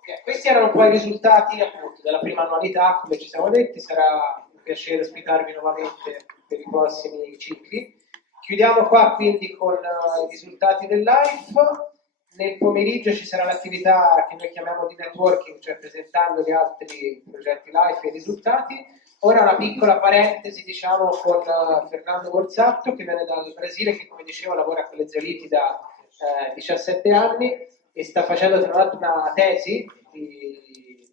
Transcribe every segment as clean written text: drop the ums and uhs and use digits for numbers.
Okay. Questi erano un po' i risultati appunto della prima annualità, come ci siamo detti, sarà un piacere ospitarvi nuovamente per i prossimi cicli. Chiudiamo qua quindi con i risultati del live. Nel pomeriggio ci sarà l'attività che noi chiamiamo di networking, cioè presentando gli altri progetti live e i risultati. Ora una piccola parentesi, diciamo, con Fernando Borsatto, che viene dal Brasile, che come dicevo lavora con le zeoliti da 17 anni e sta facendo tra l'altro una tesi di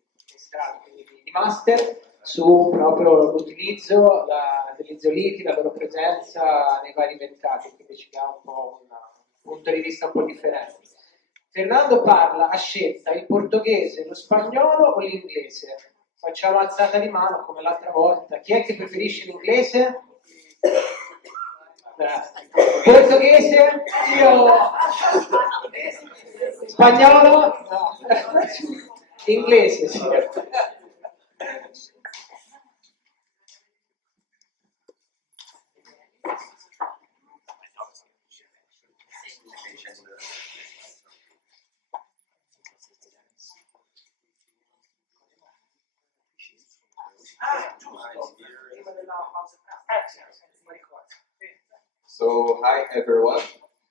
master su proprio l'utilizzo degli zeoliti, la loro presenza nei vari mercati, quindi ci dà un po' un punto di vista un po' differente. Fernando parla a scelta il portoghese, lo spagnolo o l'inglese? Facciamo alzata di mano come l'altra volta. Chi è che preferisce l'inglese? Portoghese? Io. Spagnolo? No. Inglese, sì. So, hi everyone.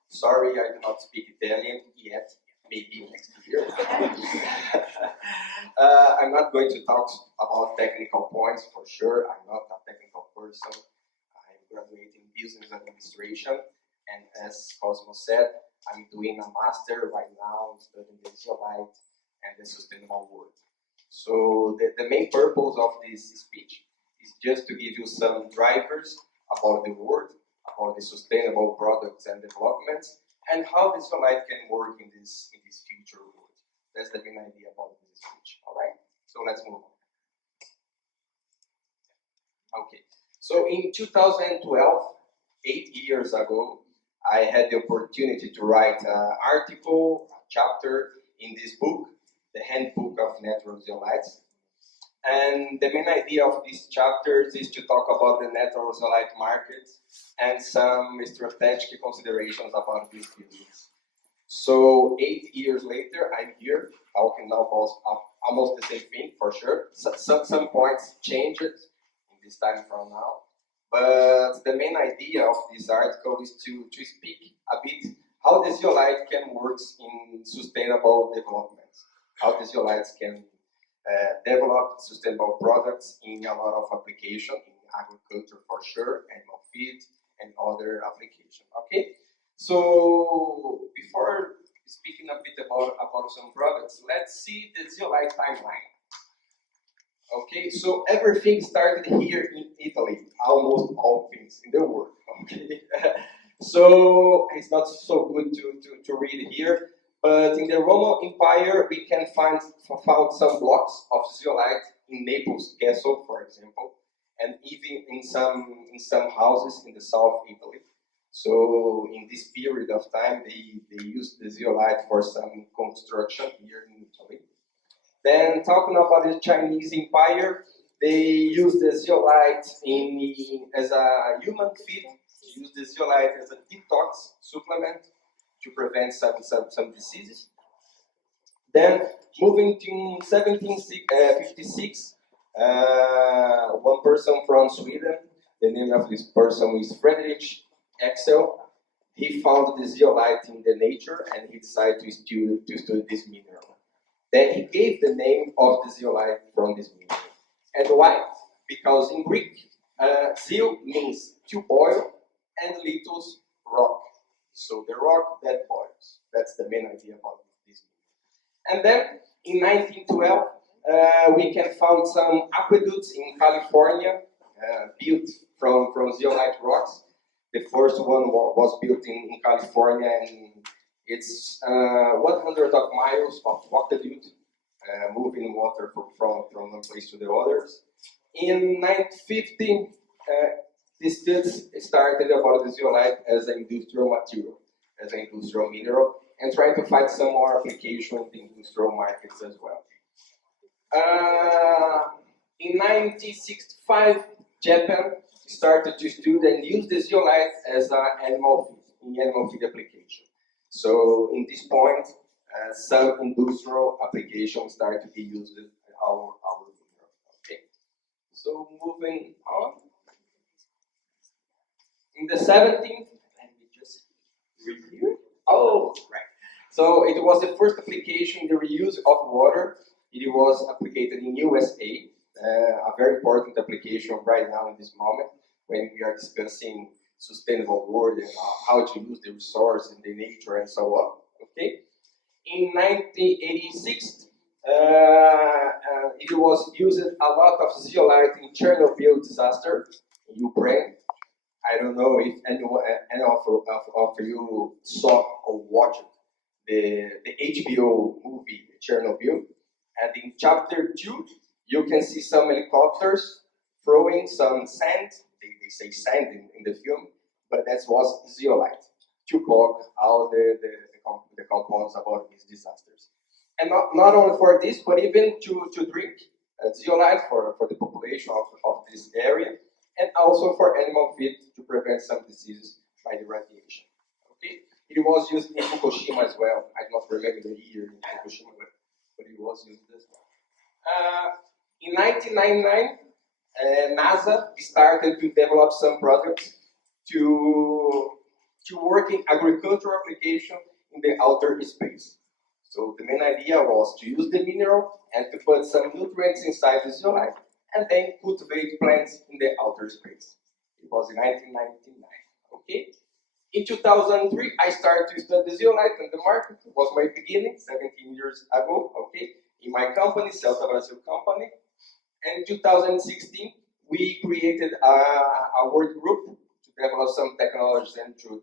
Sorry I do not speak Italian yet, maybe next year. I'm not going to talk about technical points for sure. I'm not a technical person. I'm graduating business administration, and as Cosmo said, I'm doing a master right now studying the zeolite and the sustainable world. So the main purpose of this speech is just to give you some drivers about the world, about the sustainable products and developments, and how the zeolite can work in this future world. That's the main idea about this speech. All right. So let's move on. Okay. So in 2012, 8 years ago, I had the opportunity to write an article, a chapter in this book, the Handbook of Natural Zeolites. And the main idea of these chapters is to talk about the natural zeolite market and some strategic considerations about this business. So 8 years later, I'm here talking now about almost the same thing for sure. Some points changed in this time from now. But the main idea of this article is to speak a bit how the zeolite can work in sustainable development, how the zeolites can develop sustainable products in a lot of applications, in agriculture for sure, animal feed, and other applications. Okay, so before speaking a bit about some products, let's see the zeolite timeline. Okay, so everything started here in Italy, almost all things in the world. Okay, so it's not so good to read here, but in the Roman Empire we can found some blocks of zeolite in Naples Castle, for example, and even in some houses in the South Italy. So in this period of time, they used the zeolite for some construction here in Italy. Then talking about the Chinese Empire, they used the zeolite as a human feed, used the zeolite as a detox supplement to prevent some diseases. Then moving to 1756, one person from Sweden, the name of this person is Friedrich Axel. He found the zeolite in the nature and he decided to study this mineral. Then he gave the name of the zeolite from this mineral. And why? Because in Greek, zeol means to boil and litos, rock. So the rock that boils. That's the main idea about this mineral. And then in 1912, we can find some aqueducts in California built from zeolite rocks. The first one was built in California, and it's 100 of miles of aqueduct moving water from one place to the others. In 1950, the studies started about the zeolite as an industrial material, as an industrial mineral, and trying to find some more application in the industrial markets as well. In 1965, Japan started to study and use the zeolite as an animal feed application. So in this point, some industrial applications start to be used in our mineral. Okay, so moving on. In the 17th, let me just review. Oh, right. So it was the first application, the reuse of water. It was applied in USA, a very important application right now in this moment when we are discussing sustainable world and how to use the resource in the nature and so on. Okay. In 1986, it was used a lot of zeolite in Chernobyl disaster in Ukraine. I don't know if any of you saw or watched the HBO movie Chernobyl. And in chapter 2, you can see some helicopters throwing some sand. They say sand in the film, but that was zeolite to block all the compounds about these disasters. And not only for this, but even to drink zeolite for the population of this area, and also for animal feed to prevent some diseases by the radiation. Okay, it was used in Fukushima as well. I don't remember the year in Fukushima, but it was used as well. In 1999, NASA started to develop some products to work in agricultural application in the outer space. So the main idea was to use the mineral and to put some nutrients inside the zeolite and then cultivate plants in the outer space. It was in 1999. Okay. In 2003, I started to study zeolite in the market. It was my beginning, 17 years ago. Okay, in my company, Celta Brasil company. And in 2016, we created a work group to develop some technologies and to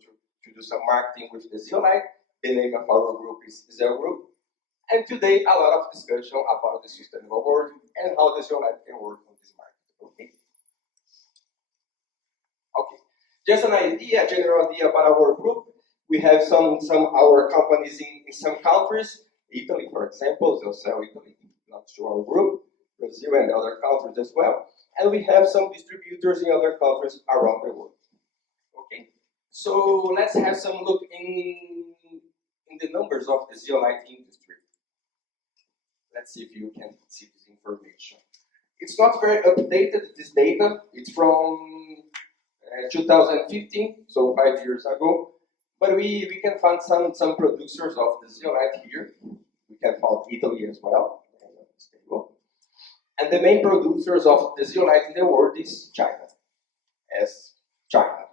do some marketing with the zeolite. The name of our group is ZEOWine. And today, a lot of discussion about the sustainable world and how the zeolite can work on this market. Okay. Okay. Just an idea, general idea about our group. We have some our companies in some countries. Italy, for example, they'll sell Italy, not to our group. Brazil and other countries as well. And we have some distributors in other countries around the world. Okay. So let's have some look in the numbers of the zeolite industry. Let's see if you can see this information. It's not very updated, this data. It's from 2015, so 5 years ago. But we can find some producers of the zeolite here. We can find Italy as well. And the main producers of the zeolite in the world is China, as China.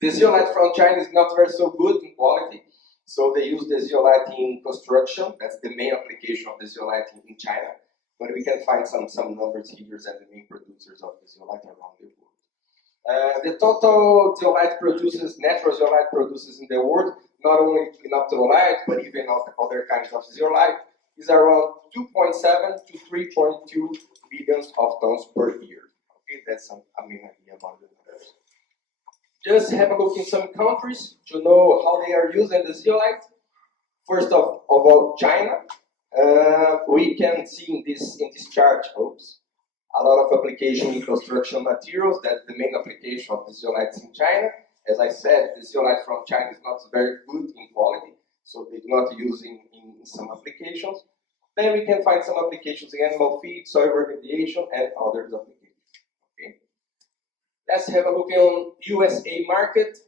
The zeolite from China is not very so good in quality, so they use the zeolite in construction. That's the main application of the zeolite in China. But we can find some numbers here and the main producers of the zeolite around the world. The total zeolite produces, natural zeolite produces in the world, not only clinoptilolite, but even other kinds of zeolite, is around 2.7 to 3.2 billions of tons per year. Okay, that's a main idea about the numbers. Just have a look in some countries to know how they are using the zeolite. First of all, China. We can see in this chart, a lot of application in construction materials. That's the main application of the zeolites in China. As I said, the zeolite from China is not very good in quality, so they do not use in some applications. Then we can find some applications in animal feed, soil remediation, and other applications. Okay. Let's have a look on USA market.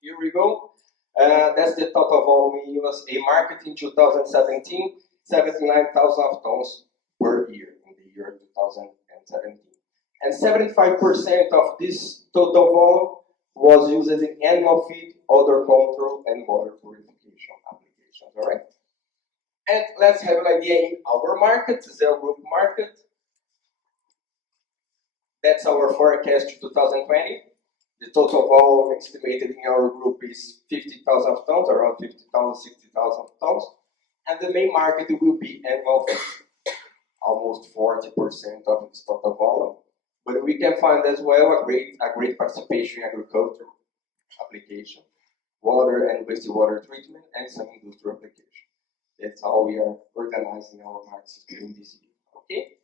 Here we go. That's the total volume in USA market in 2017, 79,000 tons per year in the year 2017. And 75% of this total volume was used in animal feed, odor control, and water purification applications. All right. And let's have an idea in our market, the Zeo Group market. That's our forecast to 2020. The total volume estimated in our group is 50,000 tons, around 50,000, 60,000 tons. And the main market will be animal feed, almost 40% of its total volume. But we can find as well a great participation in agriculture application, water and wastewater treatment, and some industrial application. That's how we are organizing our markets in this year. Okay?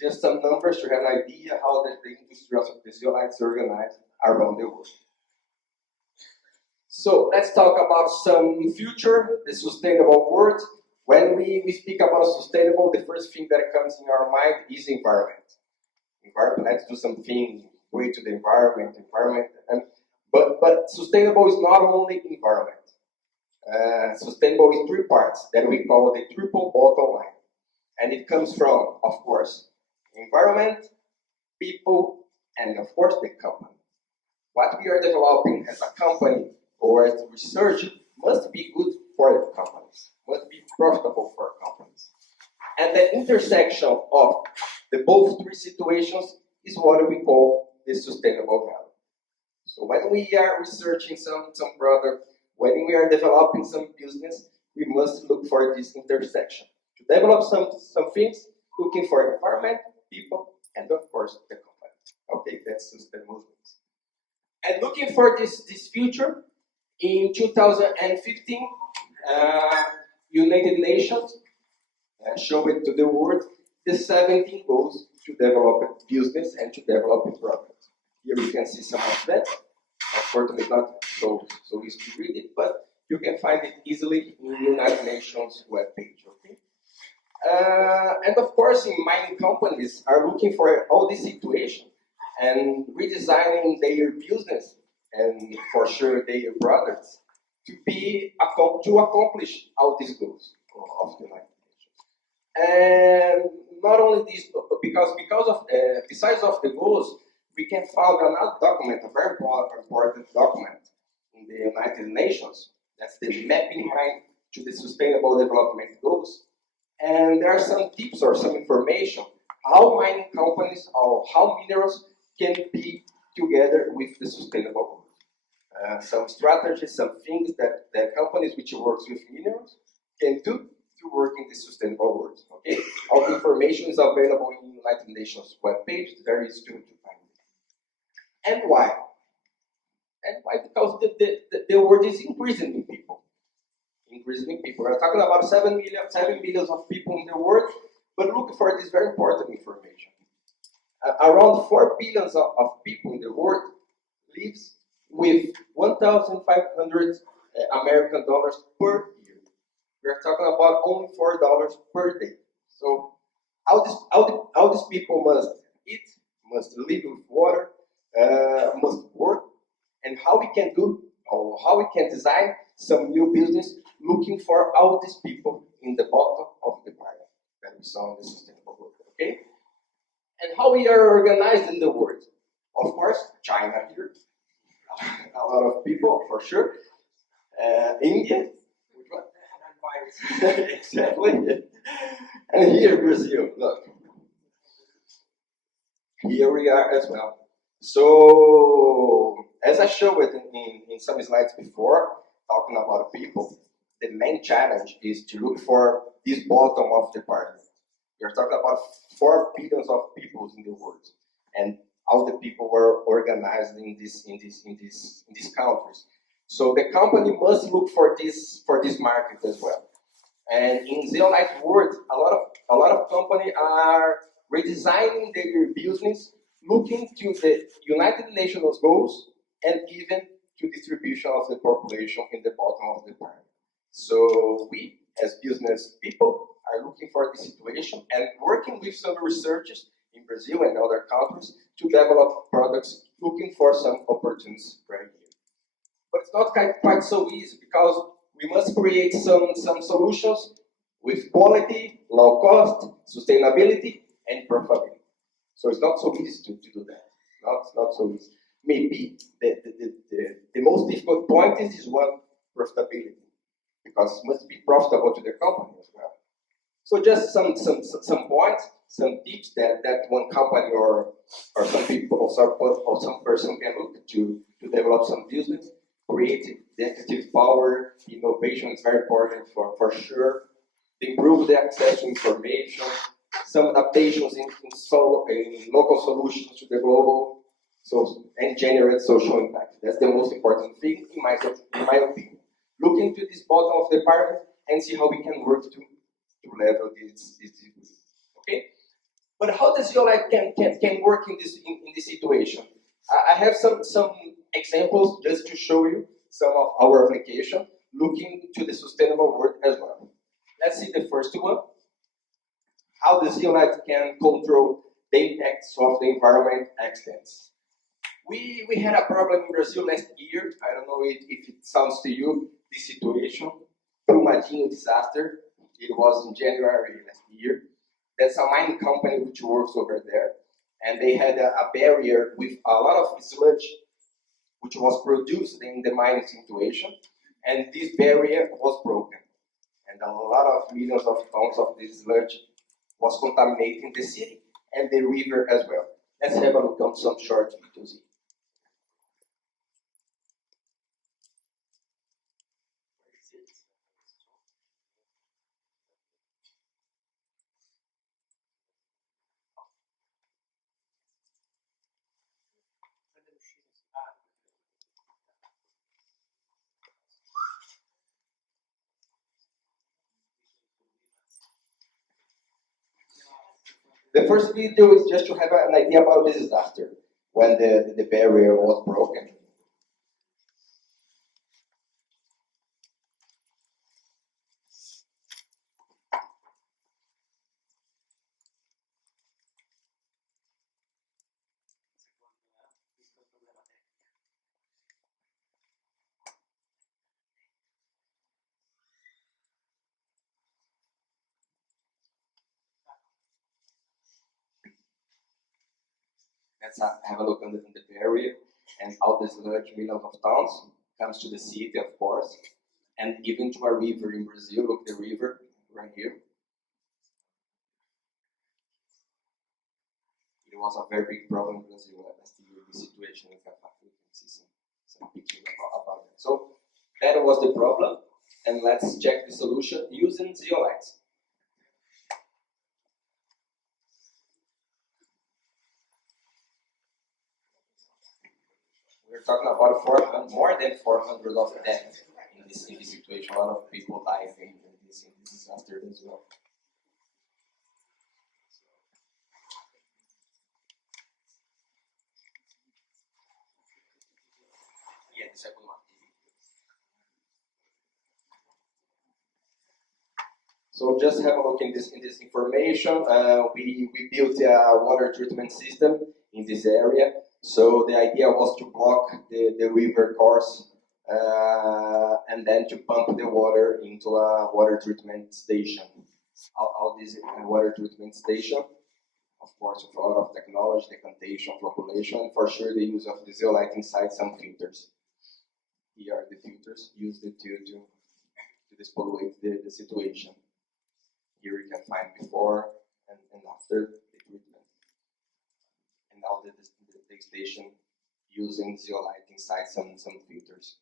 Just some numbers to have an idea how the industry of the zeolite is organized around the world. So let's talk about some future, the sustainable world. When we speak about sustainable, the first thing that comes in our mind is environment. Environment, let's do something way to the environment, but sustainable is not only environment. Sustainable is three parts that we call the triple bottom line. And it comes from, of course, environment, people, and of course the company. What we are developing as a company or as research must be good for the companies, must be profitable for companies. And the intersection of the both three situations is what we call the sustainable value. So when we are researching some product, when we are developing some business, we must look for this intersection. To develop some things, looking for environment, people, and of course the company. Okay, that's sustainable. And looking for this future, in 2015, United Nations showed to the world the 17 goals to develop a business and to develop a product. Here you can see some of that. Unfortunately, not so easy to read it, but you can find it easily in the United Nations webpage. Okay. And of course, in mining companies are looking for all this situation and redesigning their business and for sure their products to accomplish all these goals of the United Nations. And not only this, because of besides of the goals, we can find another document, a very important document in the United Nations. That's the mapping line to the Sustainable Development Goals. And there are some tips or some information how mining companies or how minerals can be together with the sustainable goals. Some strategies, some things that companies which works with minerals can do to work in the sustainable world. Okay, all the information is available in the United Nations webpage. There is to find it. And why? And why? Because the world is increasing in people. Increasing in people. We're talking about 7 billion of people in the world, but look for this very important information. Around 4 billion of people in the world lives with 1,500 American dollars per year. We're talking about only $4 per day. So how these people must eat, must live with water, must work, and how we can do, or how we can design some new business looking for all these people in the bottom of the pyramid that we saw in the sustainable world. Okay? And how we are organized in the world. Of course, China here, a lot of people for sure. India, which one? Exactly. And here, Brazil, look. Here we are as well. So, as I showed in some slides before, talking about people, the main challenge is to look for this bottom of the pyramid. We're talking about 4 billion of people in the world, and all the people were organized in these countries. So the company must look for this market as well. And in Zeolite world, a lot of companies are redesigning their business, looking to the United Nations goals, and even to distribution of the population in the bottom of the pyramid. So we, as business people, are looking for the situation and working with some researchers in Brazil and other countries to develop products looking for some opportunities right here. But it's not quite so easy because we must create some solutions with quality, low cost, sustainability, and profitability. So it's not so easy to do that. Not so easy. Maybe the most difficult point is this one, profitability, because it must be profitable to the company as well. So just some points, some tips that one company or some people or some person can look to develop some business. Creative, executive power, innovation is very important for sure. Improve the access to information, some adaptations in local solutions to the global, and generate social impact. That's the most important thing in my opinion. Look into this bottom of the pyramid and see how we can work to level this. Okay? But how does Zeolite can work in this situation? I have some examples just to show you some of our application looking to the sustainable world as well. Let's see the first one. How the zeolite can control the impacts of the environment accidents. We had a problem in Brazil last year. I don't know if it sounds to you, this situation. Brumadinho disaster. It was in January last year. That's a mining company which works over there. And they had a barrier with a lot of sludge which was produced in the mining situation. And this barrier was broken. And a lot of millions of tons of this sludge was contaminating the city and the river as well. Let's have a look on some short videos. The first video is just to have an idea about the disaster when the barrier was broken. Let's have a look on the barrier and how this sludge, millions of tons, comes to the city, of course, and even to a river in Brazil. Look, the river right here. It was a very big problem in Brazil last year, the situation in Africa. You can see some pictures about that. So that was the problem, and let's check the solution using zeolite. We're talking about more than 400 of deaths in this situation. A lot of people died in this disaster as well. Yeah, the second one. So just have a look in this information. We built a water treatment system in this area. So the idea was to block the river course and then to pump the water into a water treatment station. All this water treatment station, of course, with a lot of technology, decantation, flocculation, and for sure the use of the zeolite inside some filters. Here are the filters used to despollutate the situation. Here you can find before and after the treatment. And now the station using zeolite inside some filters.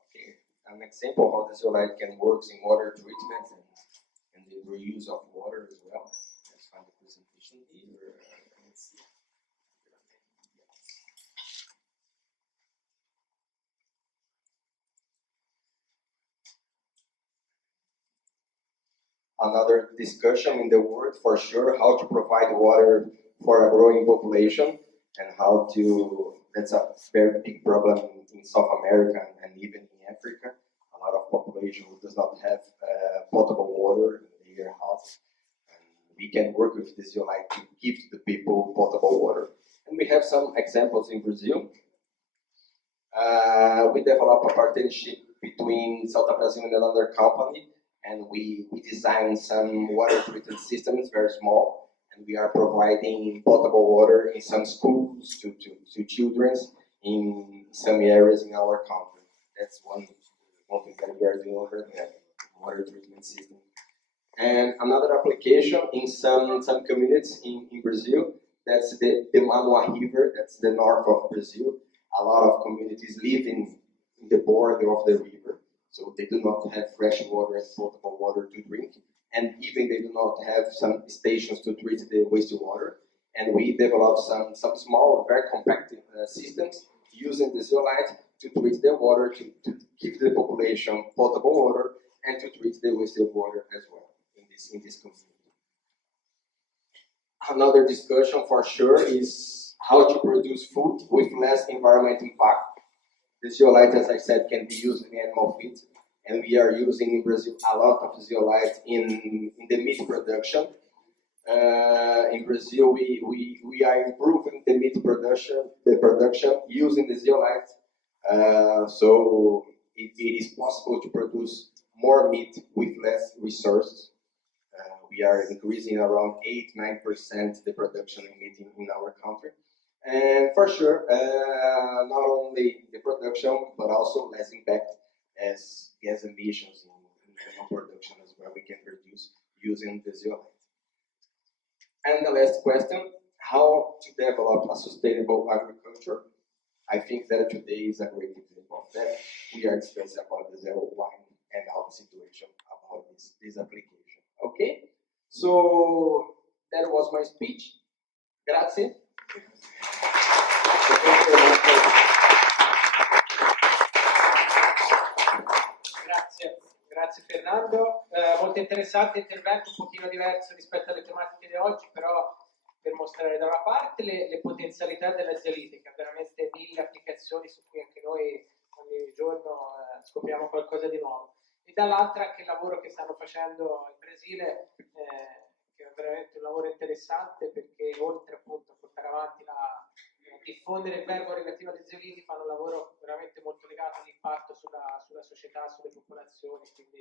Okay, an example how the zeolite can work in water treatment and the reuse of water as well. Let's find the presentation here. Let's see. Another discussion in the world for sure, how to provide water for a growing population and how to, that's a very big problem in South America and even in Africa. A lot of population who does not have potable water in their house. And we can work with the zeolite to give the people potable water. And we have some examples in Brazil. We developed a partnership between Celta Brasil and another company, and we designed some water treatment systems, very small, and we are providing potable water in some schools to children in some areas in our country. That's one thing that we are doing over there, water treatment system. And another application in some communities in Brazil, that's the Manoa River, that's the north of Brazil. A lot of communities live in the border of the river, so they do not have fresh water and potable water to drink, and even they do not have some stations to treat the wastewater. And we developed some small, very compact systems using the zeolite to treat the water, to give the population potable water, and to treat the wastewater as well in this community. another discussion for sure is how to produce food with less environmental impact. The zeolite, as I said, can be used in animal feed, and we are using in Brazil a lot of zeolite in the meat production. In Brazil, we are improving the meat production, using the zeolite. So it is possible to produce more meat with less resources. We are increasing around 8-9% the production in meat in our country. And for sure, not only the production, but also less impact as gas emissions in animal production as well we can reduce using the zeolite. And the last question, how to develop a sustainable agriculture? I think that today is a great example of that. We are discussing about the ZEOWine and our situation about this application. Okay? So that was my speech. Grazie. Grazie Fernando, molto interessante intervento, un pochino diverso rispetto alle tematiche di oggi, però per mostrare da una parte le potenzialità della zeolite, che ha veramente 1000 applicazioni su cui anche noi ogni giorno scopriamo qualcosa di nuovo, e dall'altra anche il lavoro che stanno facendo in Brasile, che è veramente un lavoro interessante, perché oltre appunto a portare avanti diffondere il verbo relativo alle zeoliti, fanno un lavoro veramente molto legato all'impatto sulla società, sulle popolazioni, quindi